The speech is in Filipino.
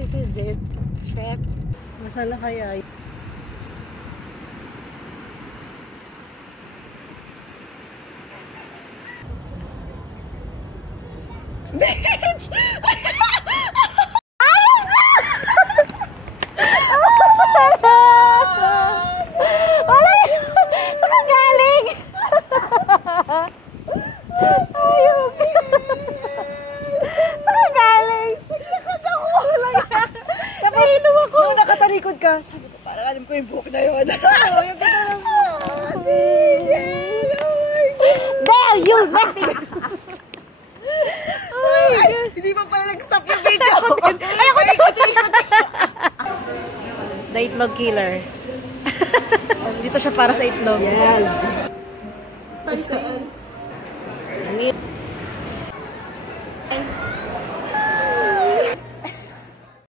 this is it. Chef. Masala kaya. Bitch! Wala yun! Saan ka galing? Ayun! Saan ka galing? Naglakad ako! Nainom ako! Nung nakatalikod ka, sabi ko, parang alam ko yung buhok na yun. Oo, yung gano'n lang mo. There! You! Ay, hindi pa pala nag-stop yung video. Ayoko na! The itlog killer. Dito siya para sa itlog. Yes.